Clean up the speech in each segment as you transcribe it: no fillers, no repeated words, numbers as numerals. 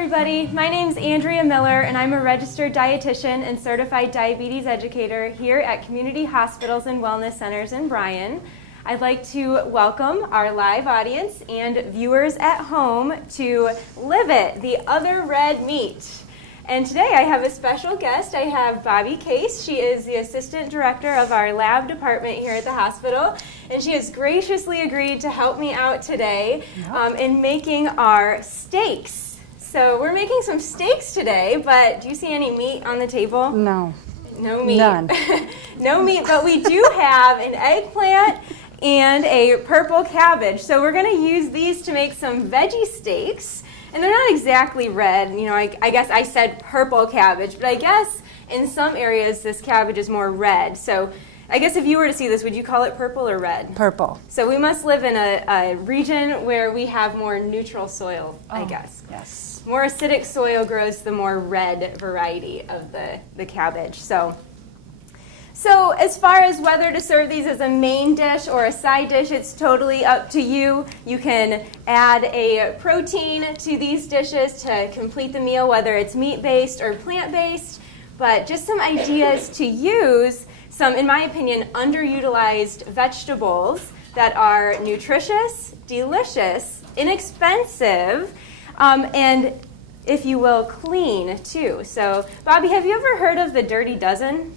everybody. My name's Andrea Miller, and I'm a registered dietitian and certified diabetes educator here at Community Hospitals and Wellness Centers in Bryan. I'd like to welcome our live audience and viewers at home to Live It, the Other Red Meat. And today I have a special guest. I have Bobby Case. She is the assistant director of our lab department here at the hospital, and she has graciously agreed to help me out today in making our steaks. So we're making some steaks today, but do you see any meat on the table? No. No meat. None. No meat, but we do have an eggplant and a purple cabbage. So we're going to use these to make some veggie steaks. And they're not exactly red. You know, I guess I said purple cabbage, but I guess in some areas this cabbage is more red. So I guess if you were to see this, would you call it purple or red? Purple. So we must live in a region where we have more neutral soil, I guess. Yes. More acidic soil grows the more red variety of the cabbage. So as far as whether to serve these as a main dish or a side dish, it's totally up to you. You can add a protein to these dishes to complete the meal, whether it's meat-based or plant-based. But just some ideas to use some, in my opinion, underutilized vegetables that are nutritious, delicious, inexpensive, and, if you will, clean, too. So, Bobby, have you ever heard of the Dirty Dozen?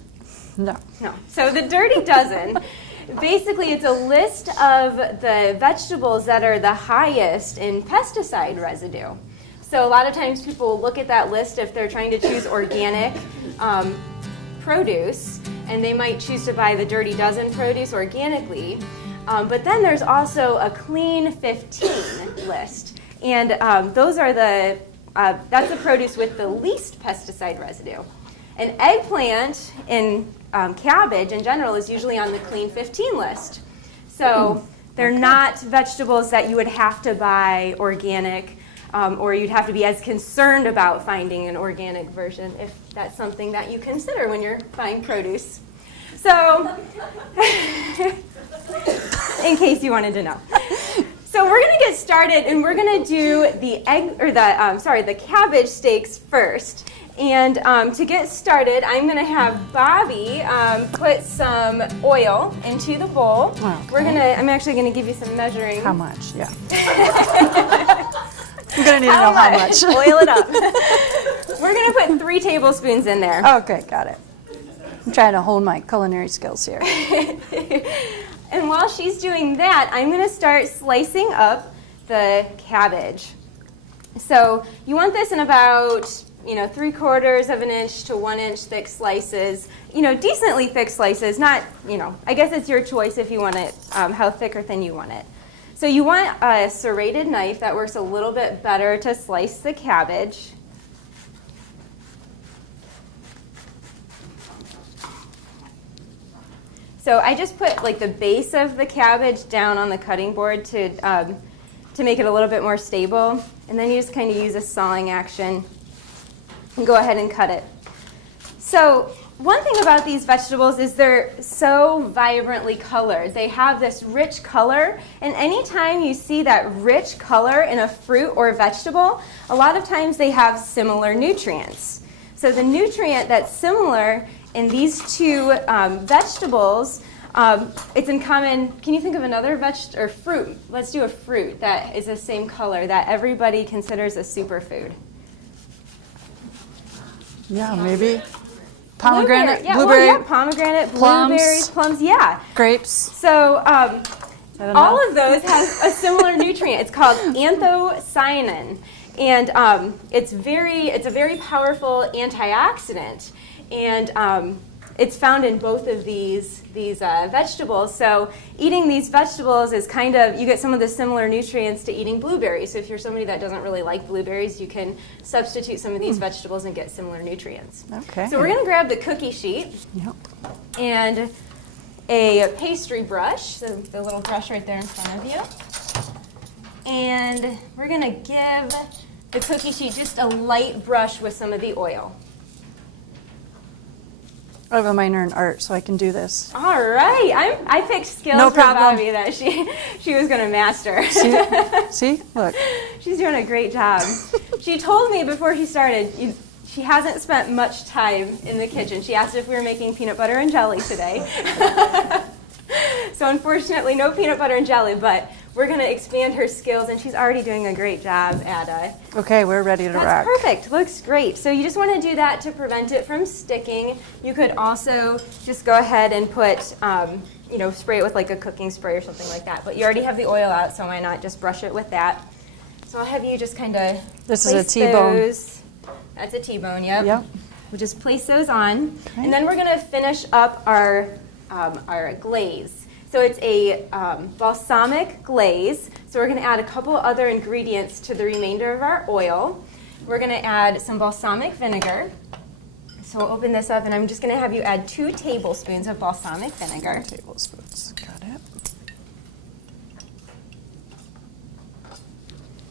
No. No. So the Dirty Dozen, basically it's a list of the vegetables that are the highest in pesticide residue. So a lot of times people will look at that list if they're trying to choose organic produce, and they might choose to buy the Dirty Dozen produce organically. But then there's also a Clean 15 list, and those are that's the produce with the least pesticide residue. An eggplant and cabbage in general is usually on the Clean 15 list. So they're not vegetables that you would have to buy organic, or you'd have to be as concerned about finding an organic version if that's something that you consider when you're buying produce. So, in case you wanted to know. So we're going to get started, and we're going to do the cabbage steaks first. And to get started, I'm going to have Bobby put some oil into the bowl. Okay. I'm actually going to give you some measuring. How much? Yeah. I'm going to need to know how much. Oil it up. We're going to put 3 tablespoons in there. Okay, got it. I'm trying to hold my culinary skills here. And while she's doing that, I'm going to start slicing up the cabbage. So you want this in about 3/4 of an inch to 1 inch thick slices, decently thick slices, not, I guess it's your choice if you want it, how thick or thin you want it. So you want a serrated knife that works a little bit better to slice the cabbage. So I just put like the base of the cabbage down on the cutting board to make it a little bit more stable, and then you just kind of use a sawing action and go ahead and cut it. So one thing about these vegetables is they're so vibrantly colored. They have this rich color, and anytime you see that rich color in a fruit or vegetable, a lot of times they have similar nutrients. So the nutrient that's similar in these two vegetables, it's in common. Can you think of another vegetable or fruit? Let's do a fruit that is the same color that everybody considers a superfood. Yeah, maybe pomegranate, yeah, blueberry, well, yeah, pomegranate, blueberries, plums, yeah. Grapes. So all of those have a similar nutrient. It's called anthocyanin, and it's a very powerful antioxidant, and it's found in both of these vegetables. So eating these vegetables is kind of, you get some of the similar nutrients to eating blueberries. So if you're somebody that doesn't really like blueberries, you can substitute some of these vegetables and get similar nutrients. Okay. So we're going to grab the cookie sheet and a pastry brush, the little brush right there in front of you. And we're going to give the cookie sheet just a light brush with some of the oil. I have a minor in art, so I can do this. All right. I picked skills No for problem. Bobby that she was going to master. See? Look. She's doing a great job. She told me before she started, she hasn't spent much time in the kitchen. She asked if we were making peanut butter and jelly today. So unfortunately, no peanut butter and jelly, but we're going to expand her skills, and she's already doing a great job at Okay, we're ready to rock. That's perfect. Looks great. So you just want to do that to prevent it from sticking. You could also just go ahead and put, spray it with like a cooking spray or something like that. But you already have the oil out, so why not just brush it with that? So I'll have you just kind of This is a T-bone. That's a T-bone, yep. Yep. We'll just place those on. Okay. And then we're going to finish up our glaze. So it's a balsamic glaze. So we're going to add a couple other ingredients to the remainder of our oil. We're going to add some balsamic vinegar. So we'll open this up, and I'm just going to have you add 2 tablespoons of balsamic vinegar. 2 tablespoons. Got it.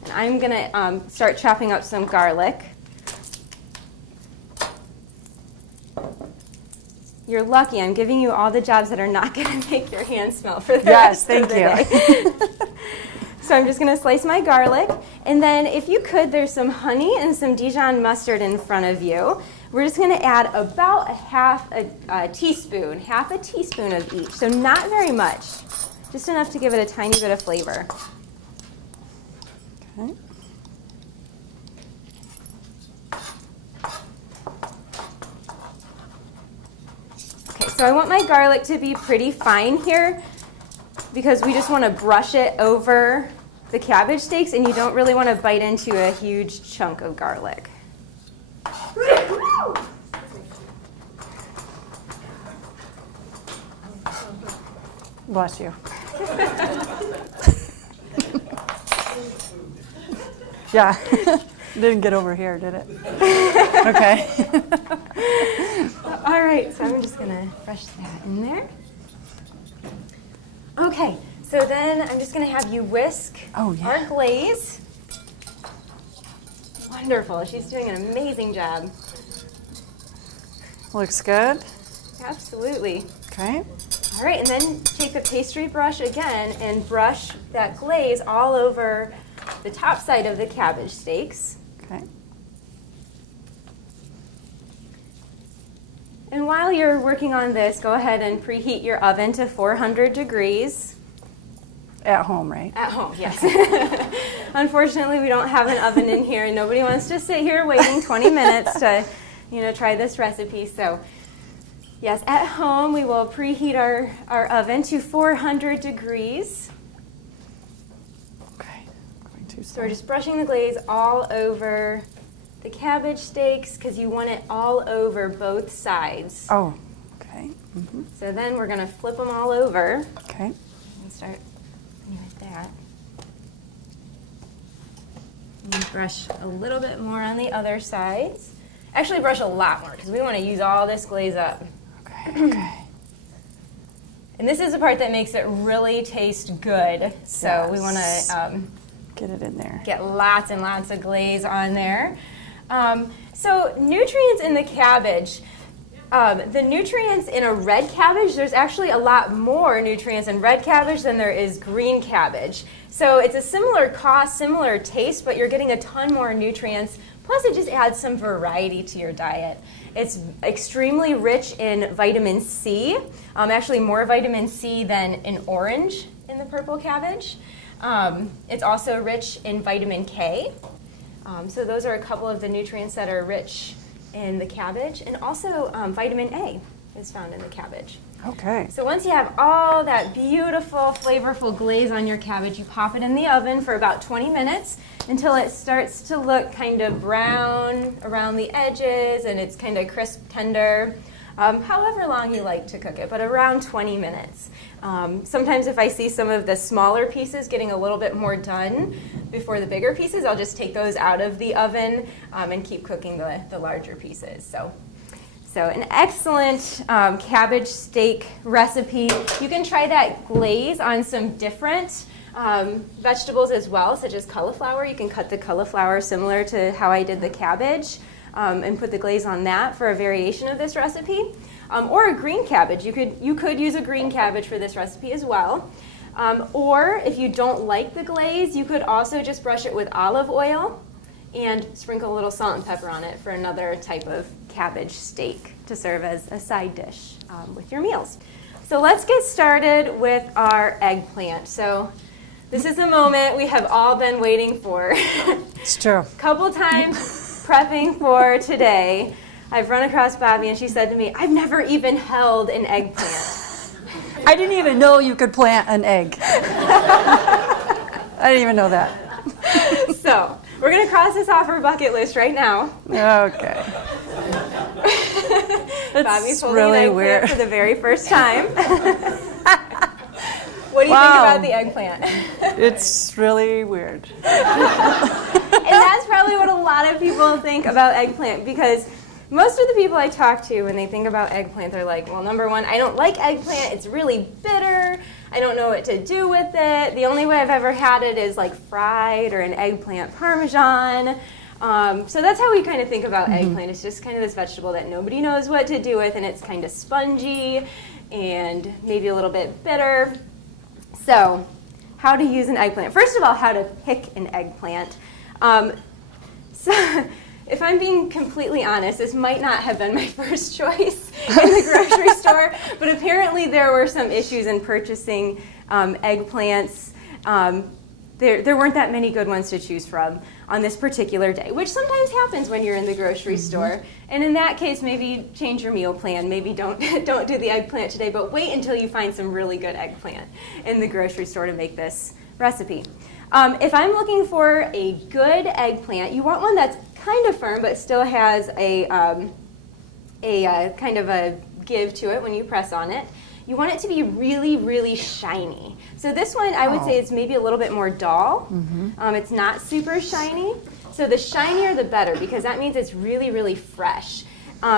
And I'm going to start chopping up some garlic. You're lucky. I'm giving you all the jobs that are not going to make your hands smell for the rest of the day. So I'm just going to slice my garlic. And then if you could, there's some honey and some Dijon mustard in front of you. We're just going to add about half a teaspoon of each. So not very much, just enough to give it a tiny bit of flavor. Okay. So I want my garlic to be pretty fine here because we just want to brush it over the cabbage steaks, and you don't really want to bite into a huge chunk of garlic. Bless you. Yeah. Didn't get over here, did it? Okay. All right, so I'm just going to brush that in there. Okay, so then I'm just going to have you whisk our glaze. Wonderful. She's doing an amazing job. Looks good. Absolutely. Okay. All right, and then take the pastry brush again and brush that glaze all over the top side of the cabbage steaks. Okay. And while you're working on this, go ahead and preheat your oven to 400 degrees. At home, right? At home, yes. Unfortunately, we don't have an oven in here, and nobody wants to sit here waiting 20 minutes to, try this recipe. So, yes, at home, we will preheat our oven to 400 degrees. Okay. Going too So slow. we're just brushing the glaze all over the cabbage steaks because you want it all over both sides. Oh, okay. Mm-hmm. So then we're going to flip them all over Okay. and start with that. And brush a little bit more on the other sides. Actually, brush a lot more because we want to use all this glaze up. Okay. Okay. And this is the part that makes it really taste good. So we want to get it in there. get lots and lots of glaze on there. So nutrients in the cabbage. The nutrients in a red cabbage, there's actually a lot more nutrients in red cabbage than there is green cabbage. So it's a similar cost, similar taste, but you're getting a ton more nutrients. Plus it just adds some variety to your diet. It's extremely rich in vitamin C, actually more vitamin C than in orange in the purple cabbage. It's also rich in vitamin K. So those are a couple of the nutrients that are rich in the cabbage. And also vitamin A is found in the cabbage. Okay. So once you have all that beautiful, flavorful glaze on your cabbage, you pop it in the oven for about 20 minutes until it starts to look kind of brown around the edges and it's kind of crisp, tender. However long you like to cook it, but around 20 minutes. Sometimes if I see some of the smaller pieces getting a little bit more done before the bigger pieces, I'll just take those out of the oven and keep cooking the larger pieces. So an excellent cabbage steak recipe. You can try that glaze on some different vegetables as well, such as cauliflower. You can cut the cauliflower similar to how I did the cabbage and put the glaze on that for a variation of this recipe. or a green cabbage. You could use a green cabbage for this recipe as well. Or if you don't like the glaze, you could also just brush it with olive oil and sprinkle a little salt and pepper on it for another type of cabbage steak to serve as a side dish with your meals. So let's get started with our eggplant. So this is the moment we have all been waiting for. It's true. A couple times prepping for today, I've run across Bobby and she said to me, I've never even held an eggplant. I didn't even know you could plant an egg. I didn't even know that. So we're going to cross this off our bucket list right now. Okay. Bobby's holding really an eggplant weird. for the very first time. What do you think about the eggplant? It's really weird. And that's probably what a lot of people think about eggplant, because most of the people I talk to when they think about eggplant, they're like, well, number one, I don't like eggplant. It's really bitter. I don't know what to do with it. The only way I've ever had it is like fried or an eggplant parmesan. So that's how we kind of think about eggplant. It's just kind of this vegetable that nobody knows what to do with, and it's kind of spongy and maybe a little bit bitter. So how to use an eggplant. First of all, how to pick an eggplant. So if I'm being completely honest, this might not have been my first choice in the grocery store, but apparently there were some issues in purchasing eggplants. There weren't that many good ones to choose from on this particular day, which sometimes happens when you're in the grocery store. And in that case, maybe change your meal plan. Maybe don't do the eggplant today, but wait until you find some really good eggplant in the grocery store to make this recipe. If I'm looking for a good eggplant, you want one that's kind of firm but still has a kind of a give to it when you press on it. You want it to be really, really shiny. So this one, I would say it's maybe a little bit more dull. It's not super shiny. So the shinier the better, because that means it's really, really fresh.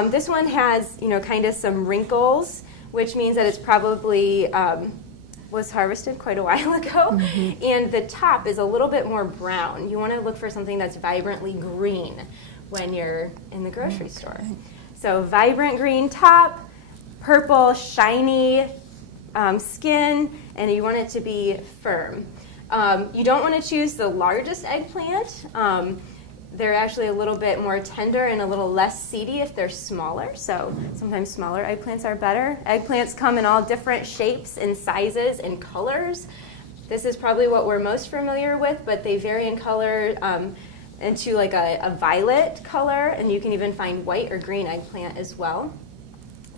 This one has, kind of some wrinkles, which means that it's probably was harvested quite a while ago. And the top is a little bit more brown. You want to look for something that's vibrantly green when you're in the grocery store. So vibrant green top, purple, shiny skin, and you want it to be firm. You don't want to choose the largest eggplant. They're actually a little bit more tender and a little less seedy if they're smaller, so sometimes smaller eggplants are better. Eggplants come in all different shapes and sizes and colors. This is probably what we're most familiar with, but they vary in color into like a violet color, and you can even find white or green eggplant as well.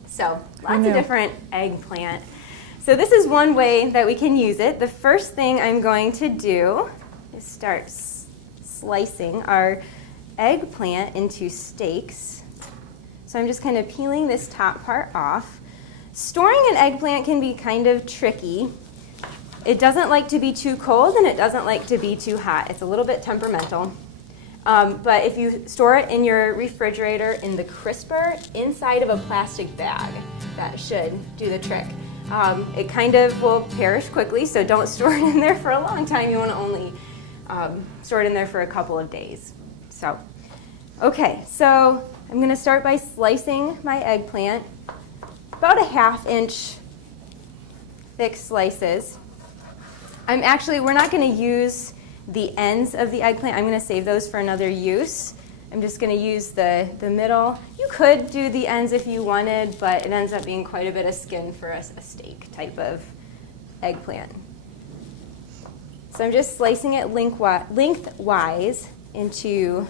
So lots of different eggplant. So this is one way that we can use it. The first thing I'm going to do is start slicing our eggplant into steaks. So I'm just kind of peeling this top part off. Storing an eggplant can be kind of tricky. It doesn't like to be too cold and it doesn't like to be too hot. It's a little bit temperamental. But if you store it in your refrigerator in the crisper inside of a plastic bag, that should do the trick. It kind of will perish quickly, so don't store it in there for a long time. You want to only store it in there for a couple of days. So, okay, so I'm going to start by slicing my eggplant, about a 1/2 inch thick slices. We're not going to use the ends of the eggplant. I'm going to save those for another use. I'm just going to use the middle. You could do the ends if you wanted, but it ends up being quite a bit of skin for a steak type of eggplant. So I'm just slicing it lengthwise into,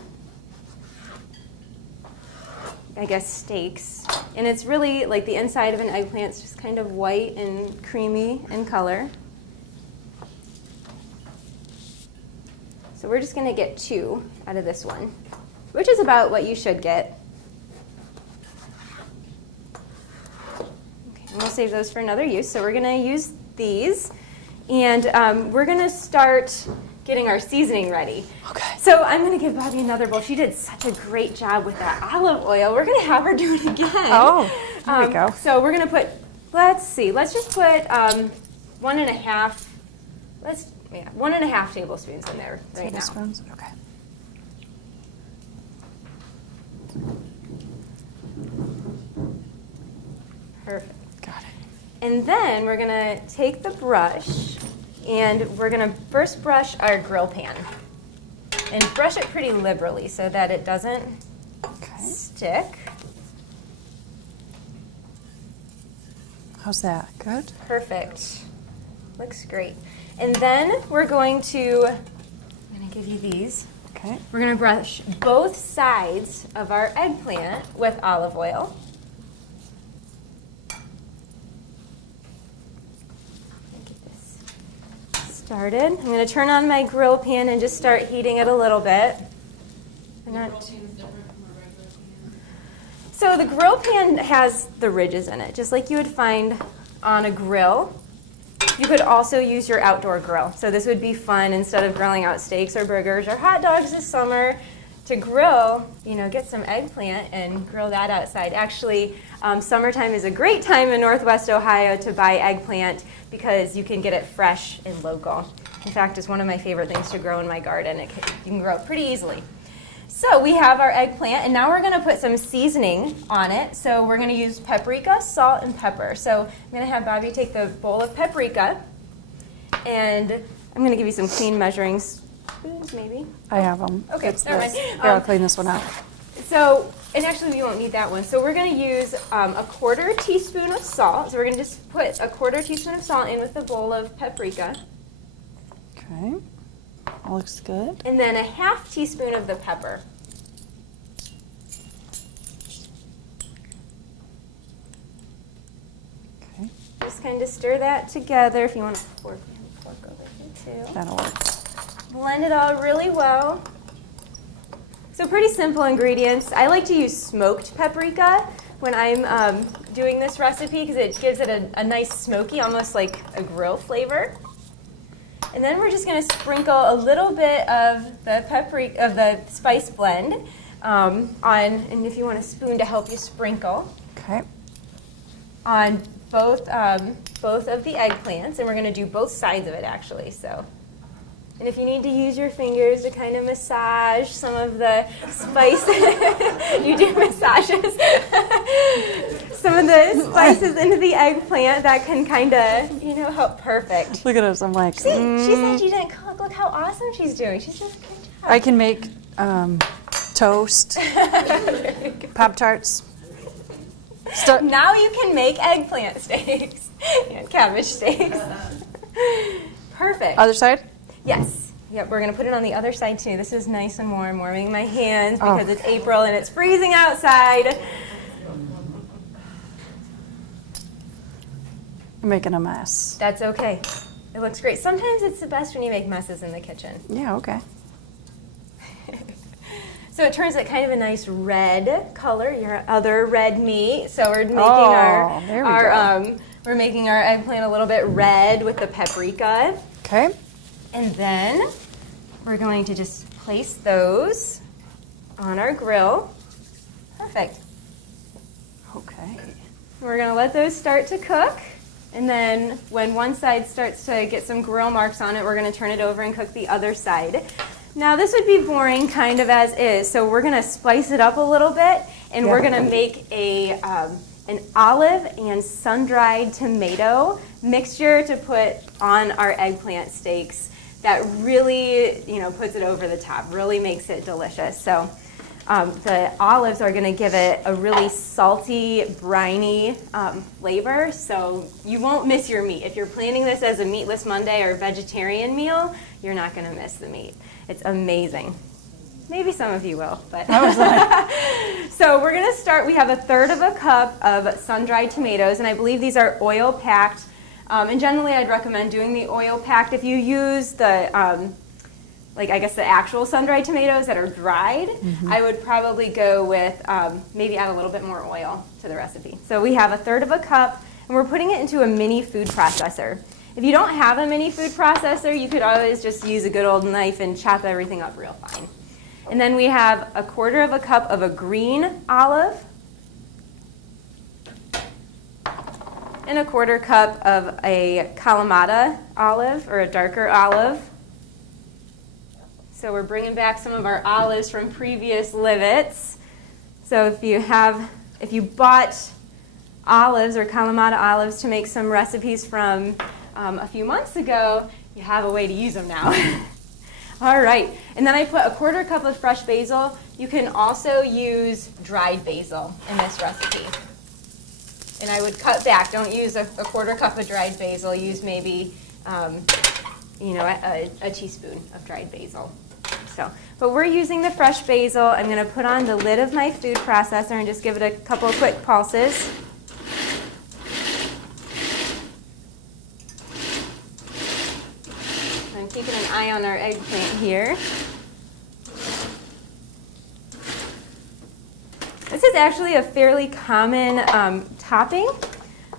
I guess, steaks. And it's really like the inside of an eggplant. It's just kind of white and creamy in color. So we're just going to get 2 out of this one, which is about what you should get. Okay, and we'll save those for another use. So we're going to use these, and we're going to start getting our seasoning ready. Okay. So I'm going to give Bobby another bowl. She did such a great job with that olive oil. We're going to have her do it again. Oh, there we go. So we're going to put, let's just put 1.5, 1.5 tablespoons in there right now. Tablespoons? Okay. Perfect. Got it. And then we're gonna take the brush and we're gonna first brush our grill pan. And brush it pretty liberally so that it doesn't Okay. stick. How's that? Good? Perfect. Looks great. And then we're going to, I'm gonna give you these. Okay. We're gonna brush both sides of our eggplant with olive oil. Get this started. I'm gonna turn on my grill pan and just start heating it a little bit. So the grill pan has the ridges in it, just like you would find on a grill. You could also use your outdoor grill. So this would be fun instead of grilling out steaks or burgers or hot dogs this summer to grill, get some eggplant and grill that outside. Actually, summertime is a great time in Northwest Ohio to buy eggplant because you can get it fresh and local. In fact, it's one of my favorite things to grow in my garden. You can grow it pretty easily. So we have our eggplant, and now we're going to put some seasoning on it. So we're going to use paprika, salt, and pepper. So I'm going to have Bobby take the bowl of paprika, and I'm going to give you some clean measuring spoons, maybe. I have them. Okay, It's never this. mind. Here, I'll clean this one up. So, and actually we won't need that one. So we're going to use a 1/4 teaspoon of salt. So we're going to just put a 1/4 teaspoon of salt in with the bowl of paprika. Okay. Looks good. And then a 1/2 teaspoon of the pepper. Okay. Just kind of stir that together. If you want a fork over here too. That'll work. Blend it all really well. So pretty simple ingredients. I like to use smoked paprika when I'm doing this recipe because it gives it a nice smoky, almost like a grill flavor. And then we're just going to sprinkle a little bit of the spice blend on, and if you want a spoon to help you sprinkle, Okay. on both of the eggplants, and we're going to do both sides of it actually. So, and if you need to use your fingers to kind of massage some of the spice, you do massages. Some of the spices into the eggplant that can kind of, help. Perfect. Look at us. I'm like, See, she said she didn't cook. Look how awesome she's doing. She's just a good job. I can make toast, Pop-Tarts. Now you can make eggplant steaks and cabbage steaks. Perfect. Other side? Yes. Yep, we're going to put it on the other side too. This is nice and warm, warming my hands because Oh. it's April and it's freezing outside. I'm making a mess. That's okay. It looks great. Sometimes it's the best when you make messes in the kitchen. Yeah, okay. So it turns out kind of a nice red color, your other red meat. So we're making there we go. we're making our eggplant a little bit red with the paprika. Okay. And then we're going to just place those on our grill. Perfect. Okay. We're going to let those start to cook. And then when one side starts to get some grill marks on it, we're going to turn it over and cook the other side. Now this would be boring kind of as is, so we're going to spice it up a little bit, and we're going to make an olive and sun-dried tomato mixture to put on our eggplant steaks that really, puts it over the top, really makes it delicious. So the olives are going to give it a really salty, briny flavor, so you won't miss your meat. If you're planning this as a meatless Monday or vegetarian meal, you're not going to miss the meat. It's amazing. Maybe some of you will, but. So we're going to start. We have 1/3 cup of sun-dried tomatoes, and I believe these are oil-packed. And generally, I'd recommend doing the oil-packed. If you use the the actual sun-dried tomatoes that are dried, I would probably go with maybe add a little bit more oil to the recipe. So we have 1/3 cup, and we're putting it into a mini food processor. If you don't have a mini food processor, you could always just use a good old knife and chop everything up real fine. And then we have 1/4 cup of a green olive, and 1/4 cup of a Kalamata olive, or a darker olive. So we're bringing back some of our olives from previous livets. So if you bought olives or Kalamata olives to make some recipes from a few months ago, you have a way to use them now. All right, and then I put a 1/4 cup of fresh basil. You can also use dried basil in this recipe. And I would cut back. Don't use a 1/4 cup of dried basil. Use maybe, a teaspoon of dried basil. So, but we're using the fresh basil. I'm going to put on the lid of my food processor and just give it a couple of quick pulses. I'm keeping an eye on our eggplant here. This is actually a fairly common topping.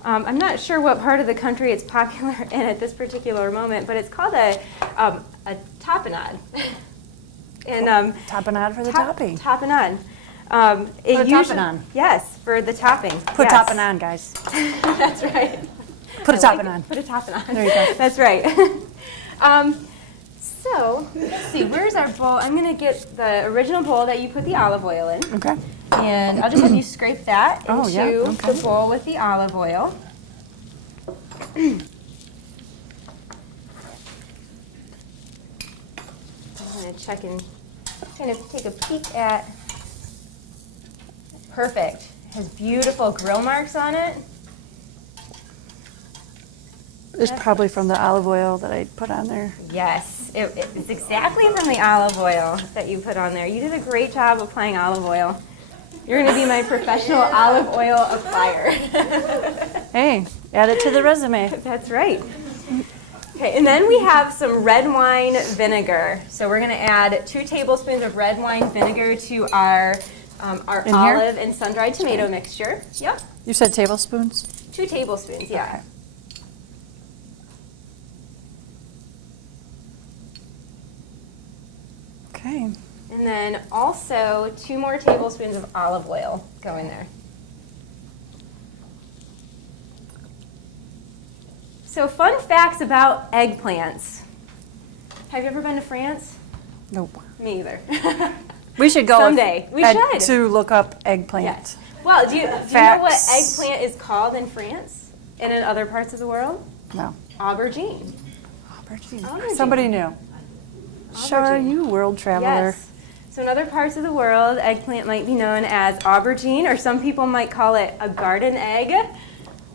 I'm not sure what part of the country it's popular in at this particular moment, but it's called a tapenade. And Tapenade for the topping. Tapenade. Put a topping on. Yes, for the topping. Put yes. topping on, guys. That's right. Put a topping on. Put a topping on. There you go. That's right. So, let's see, where's our bowl? I'm going to get the original bowl that you put the olive oil in. Okay. And I'll just have you scrape that into Oh, yeah, okay. the bowl with the olive oil. I'm going to check and kind of take a peek at. Perfect. It has beautiful grill marks on it. It's probably from the olive oil that I put on there. Yes, it's exactly from the olive oil that you put on there. You did a great job applying olive oil. You're going to be my professional olive oil applier. Hey, add it to the resume. That's right. Okay, and then we have some red wine vinegar. So we're going to add 2 tablespoons of red wine vinegar to our In here? olive and sun-dried tomato mixture. Yep, You said tablespoons? 2 tablespoons, yeah. Okay. Okay. And then also 2 more tablespoons of olive oil go in there. So fun facts about eggplants. Have you ever been to France? Nope. Me either. We should go Someday. We should. to look up eggplant. Yes. Well, do you know what Facts. eggplant is called in France and in other parts of the world? No. Aubergine. Aubergine. Somebody knew. Sure, Aubergine. you world traveler. Yes. So in other parts of the world, eggplant might be known as aubergine, or some people might call it a garden egg.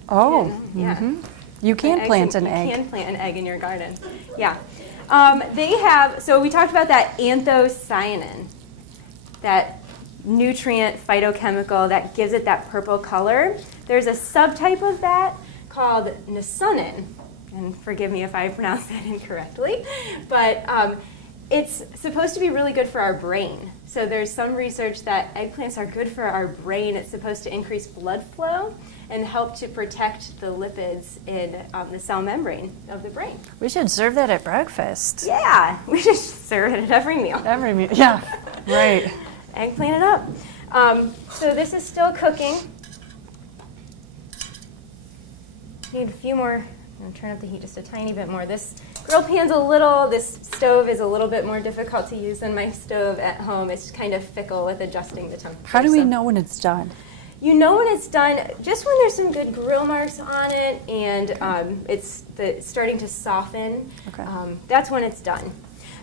Oh, Yeah. mhm. You can plant an egg. You can plant an egg in your garden. Yeah. They have, so we talked about that anthocyanin, that nutrient phytochemical that gives it that purple color. There's a subtype of that called niacin, and forgive me if I pronounced that incorrectly, but it's supposed to be really good for our brain. So there's some research that eggplants are good for our brain. It's supposed to increase blood flow and help to protect the lipids in the cell membrane of the brain. We should serve that at breakfast. Yeah, we should serve it at every meal. Every meal. Yeah, right. Eggplant it up. So this is still cooking. Need a few more. I'm going to turn up the heat just a tiny bit more. This grill pan's this stove is a little bit more difficult to use than my stove at home. It's kind of fickle with adjusting the temperature. How do we know when it's done? You know when it's done just when there's some good grill marks on it and it's starting to soften. Okay. That's when it's done.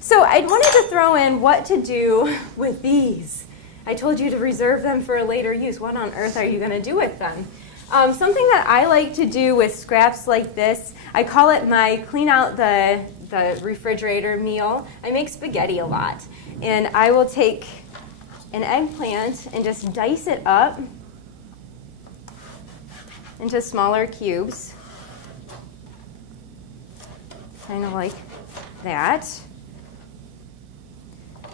So I wanted to throw in what to do with these. I told you to reserve them for a later use. What on earth are you going to do with them? Something that I like to do with scraps like this, I call it my clean out the refrigerator meal. I make spaghetti a lot. And I will take an eggplant and just dice it up into smaller cubes, kind of like that.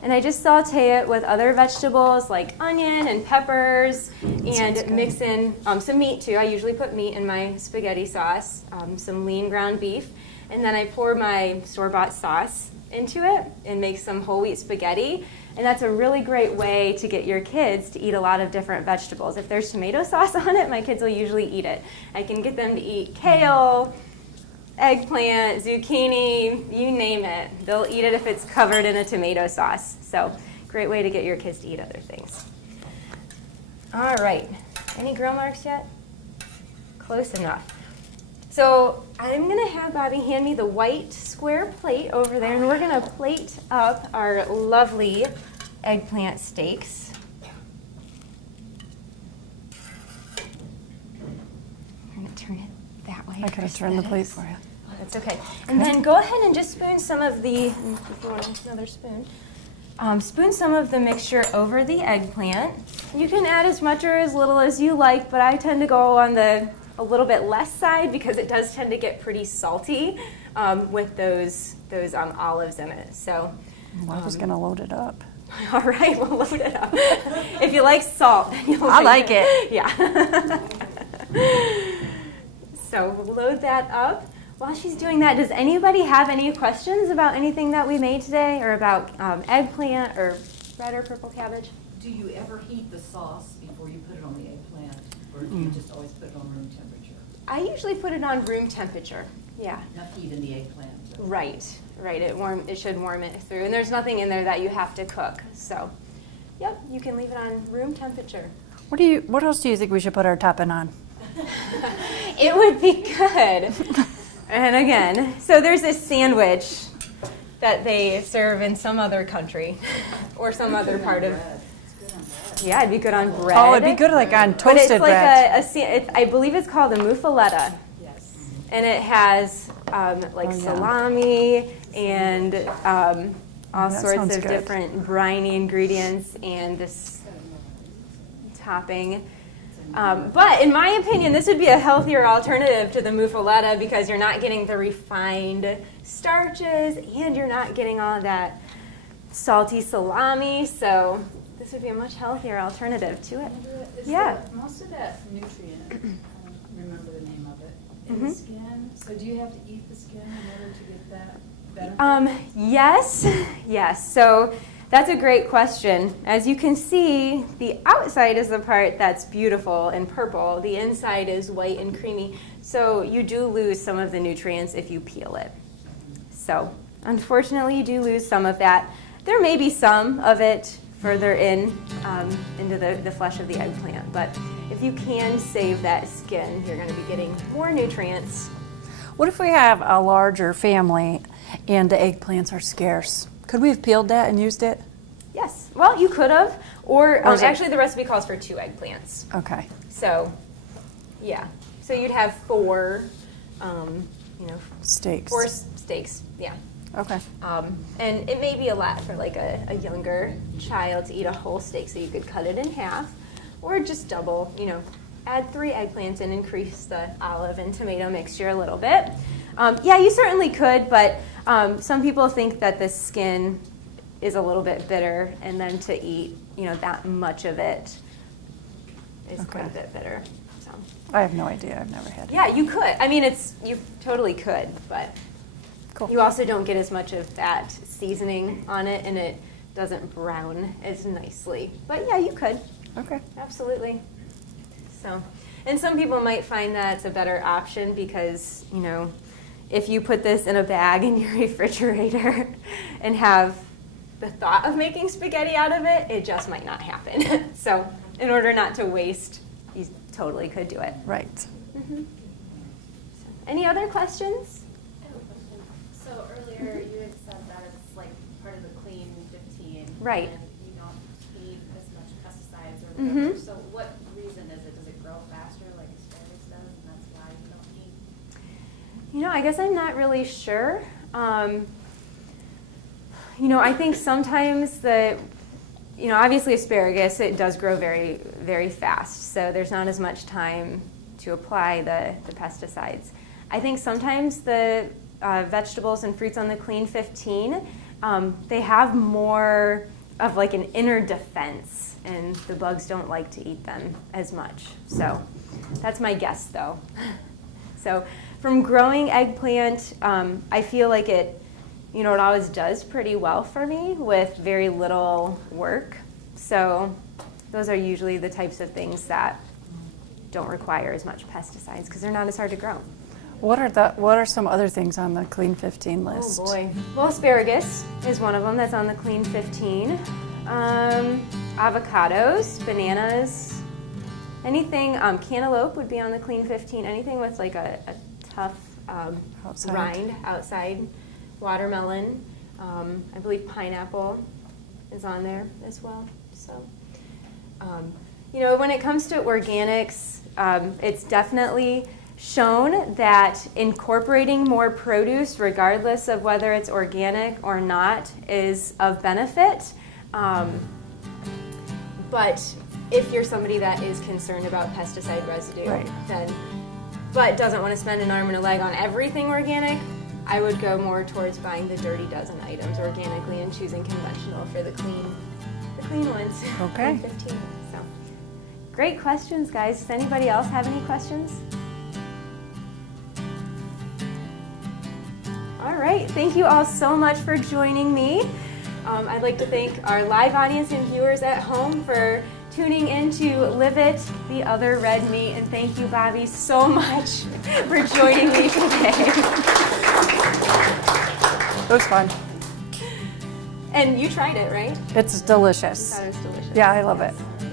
And I just saute it with other vegetables like onion and peppers and mix in some meat too. I usually put meat in my spaghetti sauce, some lean ground beef, and then I pour my store-bought sauce into it and make some whole wheat spaghetti. And that's a really great way to get your kids to eat a lot of different vegetables. If there's tomato sauce on it, my kids will usually eat it. I can get them to eat kale, eggplant, zucchini, you name it. They'll eat it if it's covered in a tomato sauce. So great way to get your kids to eat other things. All right. Any grill marks yet? Close enough. So I'm gonna have Bobby hand me the white square plate over there, and we're gonna plate up our lovely eggplant steaks. I'm gonna turn it that way. I could have turned the plate for you. That's okay. And then go ahead and just spoon some of the, if you want another spoon, spoon some of the mixture over the eggplant. You can add as much or as little as you like, but I tend to go on the a little bit less side because it does tend to get pretty salty with those olives in it. So I was going to load it up. all right, we'll load it up. If you like salt, then you'll I like it. Yeah. So we'll load that up. While she's doing that, does anybody have any questions about anything that we made today, or about eggplant or red or purple cabbage? Do you ever heat the sauce before you put it on the eggplant, or do you just always put it on room temperature? I usually put it on room temperature. Yeah. Enough heat in the eggplant. Right. It should warm it through, and there's nothing in there that you have to cook. So, yep, you can leave it on room temperature. What else do you think we should put our topping on? It would be good. And again, so there's this sandwich that they serve in some other country or some other part of. Yeah, it'd be good on bread. Oh, it'd be good like on But it's toasted like bread. I believe it's called a muffaletta. Yes. And it has like salami and all That sorts sounds of good. different briny ingredients and this topping. But in my opinion, this would be a healthier alternative to the muffaletta because you're not getting the refined starches and you're not getting all of that salty salami. So this would be a much healthier alternative to it. Is Yeah. most of that nutrient, I don't remember the name of it, in the skin. So do you have to eat the skin in order to get that benefit? Yes. So that's a great question. As you can see, the outside is the part that's beautiful and purple. The inside is white and creamy. So you do lose some of the nutrients if you peel it. So unfortunately, you do lose some of that. There may be some of it further into the flesh of the eggplant. But if you can save that skin, you're going to be getting more nutrients. What if we have a larger family and the eggplants are scarce? Could we have peeled that and used it? Yes. Well, you could have. Or is it- actually, the recipe calls for 2 eggplants. Okay. So, yeah. So you'd have 4, Steaks. 4 steaks. Yeah. Okay. And it may be a lot for like a younger child to eat a whole steak, so you could cut it in half, or just double. Add 3 eggplants and increase the olive and tomato mixture a little bit. Yeah, you certainly could, but some people think that the skin is a little bit bitter, and then to eat, that much of it is quite a bit bitter. So. I have no idea. I've never had it. Yeah, you could. I mean, you totally could, but Cool. you also don't get as much of that seasoning on it, and it doesn't brown as nicely. But yeah, you could. Okay. Absolutely. So, and some people might find that it's a better option because, if you put this in a bag in your refrigerator and have the thought of making spaghetti out of it, it just might not happen. So, in order not to waste, you totally could do it. Right. Mm-hmm. So, any other questions? I have a question. So earlier you had said that it's like part of the clean 15. Right. And you don't need as much pesticides or whatever. Mhm. So what reason is it? Does it grow faster like asparagus does and that's why you don't need? I guess I'm not really sure. I think sometimes obviously asparagus, it does grow very, very fast. So there's not as much time to apply the pesticides. I think sometimes the vegetables and fruits on the Clean 15, they have more of like an inner defense, and the bugs don't like to eat them as much. So that's my guess, though. So from growing eggplant, I feel like it always does pretty well for me with very little work. So those are usually the types of things that don't require as much pesticides because they're not as hard to grow. What are some other things on the Clean 15 list? Oh boy. Well, asparagus is one of them that's on the Clean 15. Avocados, bananas, Anything, cantaloupe would be on the clean 15. Anything with like a tough Outside. rind outside. Watermelon, I believe pineapple is on there as well. So, you know, when it comes to organics, it's definitely shown that incorporating more produce, regardless of whether it's organic or not, is of benefit. But if you're somebody that is concerned about pesticide residue, Right. but doesn't want to spend an arm and a leg on everything organic, I would go more towards buying the dirty dozen items organically and choosing conventional for the clean ones. Okay. 15. So, great questions, guys. Does anybody else have any questions? All right. Thank you all so much for joining me. I'd like to thank our live audience and viewers at home for tuning in to Live It, the Other Red Meat. And thank you, Bobby, so much for joining me today. It was fun. And you tried it, right? It's You delicious. thought it was delicious. Yeah, I love it.